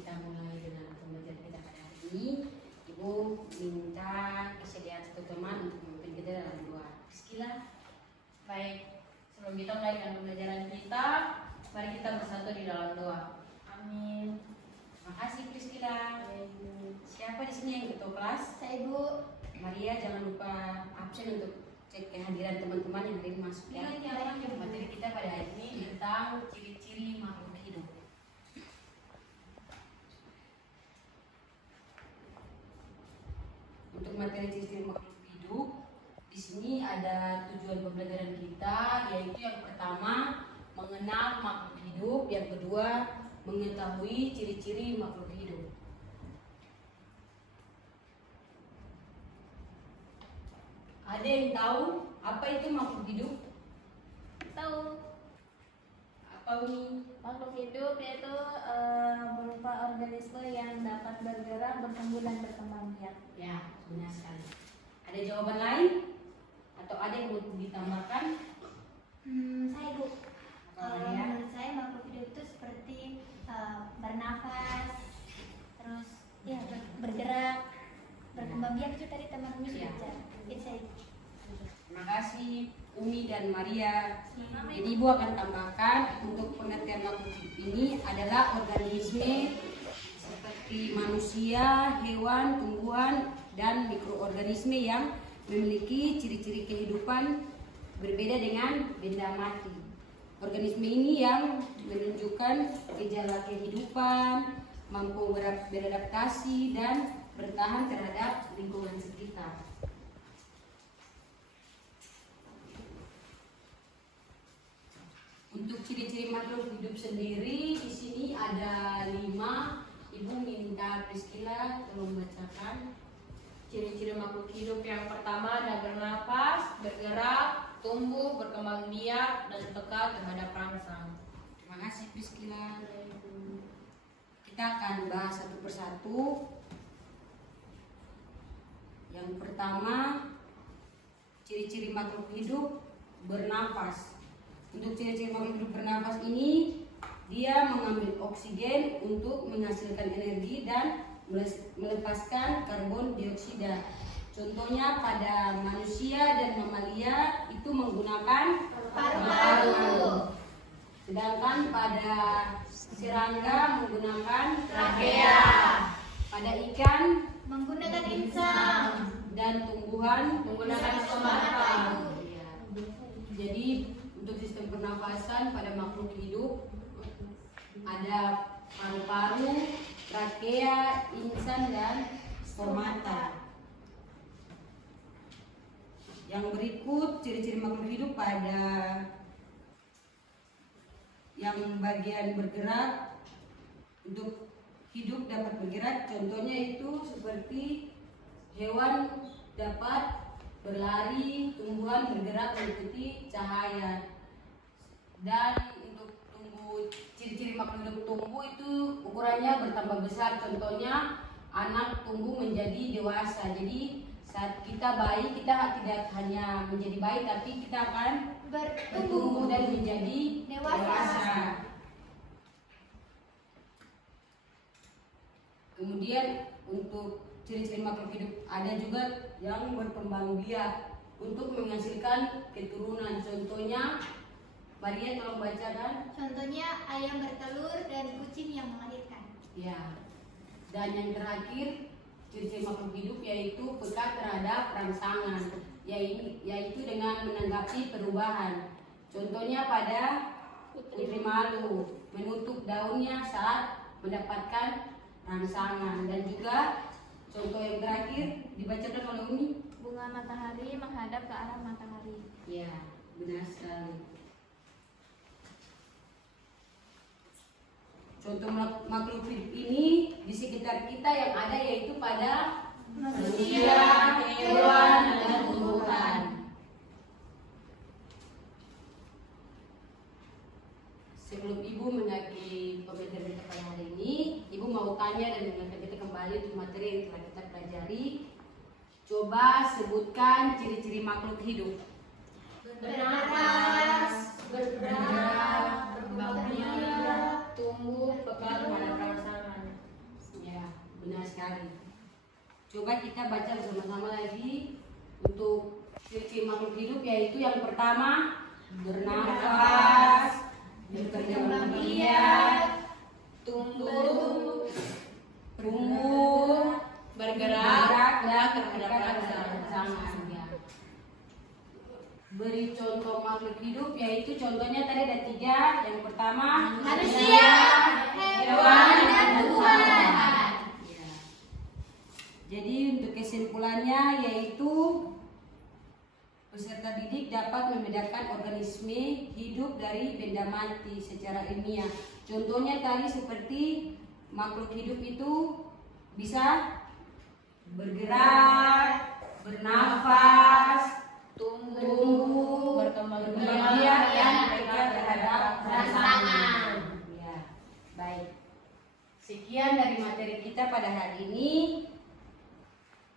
kita mulai dengan pembelajaran kita pada hari ini, Ibu minta kesediaan satu teman untuk memimpin kita dalam doa. Bismillah. Baik, sebelum kita mulai dengan pembelajaran kita, mari kita bersatu di dalam doa. Amin. Terima kasih Priscila. Siapa di sini yang ketua kelas? Saya Ibu. Maria, jangan lupa absen untuk cek kehadiran teman-teman yang hadir masuk ya. Materi kita pada hari ini tentang ciri-ciri makhluk hidup. Untuk materi ciri-ciri makhluk hidup, di sini ada tujuan pembelajaran kita, yaitu yang pertama mengenal makhluk hidup, yang kedua mengetahui ciri-ciri makhluk hidup. Ada yang tahu apa itu makhluk hidup? Tahu. Apa Umi? Makhluk hidup yaitu berupa organisme yang dapat bergerak, bertumbuh dan berkembang biak. Ya, benar sekali. Ada jawaban lain? Atau ada yang mau ditambahkan? Saya Ibu. Apa ya? Menurut saya makhluk hidup itu seperti bernafas, terus ya bergerak, berkembang biak itu tadi teman Umi sudah Ya. bicara. Itu saya. Terima kasih Umi dan Maria. Jadi Ibu akan tambahkan untuk pengertian makhluk hidup ini adalah organisme seperti manusia, hewan, tumbuhan, dan mikroorganisme yang memiliki ciri-ciri kehidupan berbeda dengan benda mati. Organisme ini yang menunjukkan gejala kehidupan, mampu beradaptasi dan bertahan terhadap lingkungan sekitar. Untuk ciri-ciri makhluk hidup sendiri di sini ada 5. Ibu minta Priscila tolong bacakan. Ciri-ciri makhluk hidup yang pertama ada bernafas, bergerak, tumbuh, berkembang biak, dan peka terhadap rangsang. Terima kasih Priscila. Kita akan bahas satu persatu. Yang pertama, ciri-ciri makhluk hidup bernafas. Untuk ciri-ciri makhluk hidup bernafas ini, dia mengambil oksigen untuk menghasilkan energi dan melepaskan karbon dioksida. Contohnya pada manusia dan mamalia itu menggunakan paru-paru. Sedangkan pada serangga menggunakan trachea. Pada ikan Menggunakan insang. dan tumbuhan Menggunakan stomata. Jadi untuk sistem pernafasan pada makhluk hidup ada paru-paru, trachea, insang dan stomata. Yang berikut ciri-ciri makhluk hidup pada yang bagian bergerak. Untuk hidup dapat bergerak, contohnya itu seperti hewan dapat berlari, tumbuhan bergerak mengikuti cahaya. Dan untuk ciri-ciri makhluk hidup tumbuh itu ukurannya bertambah besar. Contohnya anak tumbuh menjadi dewasa. Jadi saat kita bayi, kita tidak hanya menjadi bayi, tapi kita akan bertumbuh dan menjadi dewasa. Kemudian untuk ciri-ciri makhluk hidup ada juga yang berkembang biak untuk menghasilkan keturunan. Contohnya, Maria tolong bacakan. Contohnya ayam bertelur dan kucing yang melahirkan. Ya. Dan yang terakhir ciri-ciri makhluk hidup yaitu peka terhadap rangsangan, yaitu dengan menanggapi perubahan. Contohnya pada putri malu menutup daunnya saat mendapatkan rangsangan. Dan juga contoh yang terakhir dibacakan oleh Umi. Bunga matahari menghadap ke arah matahari. Ya, benar sekali. Contoh makhluk hidup ini di sekitar kita yang ada yaitu pada manusia, hewan, dan tumbuhan. Sebelum Ibu mengakhiri pembelajaran kita pada hari ini, Ibu mau tanya dan mengingatkan kita kembali untuk materi yang telah kita pelajari. Coba sebutkan ciri-ciri makhluk hidup. Bernafas, bergerak, berkembang biak, tumbuh, peka terhadap rangsangan. Coba kita baca bersama-sama lagi untuk ciri-ciri makhluk hidup, yaitu yang pertama bernafas, berkembang biak, tumbuh, bergerak, dan terhadap rangsangan. Beri contoh makhluk hidup, yaitu contohnya tadi ada 3. Yang pertama Manusia, hewan, dan tumbuhan. Ya. Jadi untuk kesimpulannya yaitu peserta didik dapat membedakan organisme hidup dari benda mati secara ilmiah. Contohnya tadi seperti makhluk hidup itu bisa bergerak, bernafas, tumbuh, berkembang biak, dan mereka terhadap rangsangan. Ya, baik. Sekian dari materi kita pada hari ini.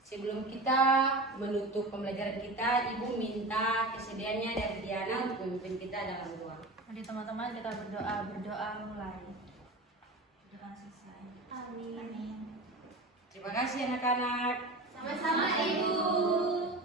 Sebelum kita menutup pembelajaran kita, Ibu minta kesediaannya dari Diana untuk memimpin kita dalam doa. Jadi teman-teman kita berdoa mulai. Doa selesai. Amin. Terima kasih anak-anak. Sama-sama Ibu.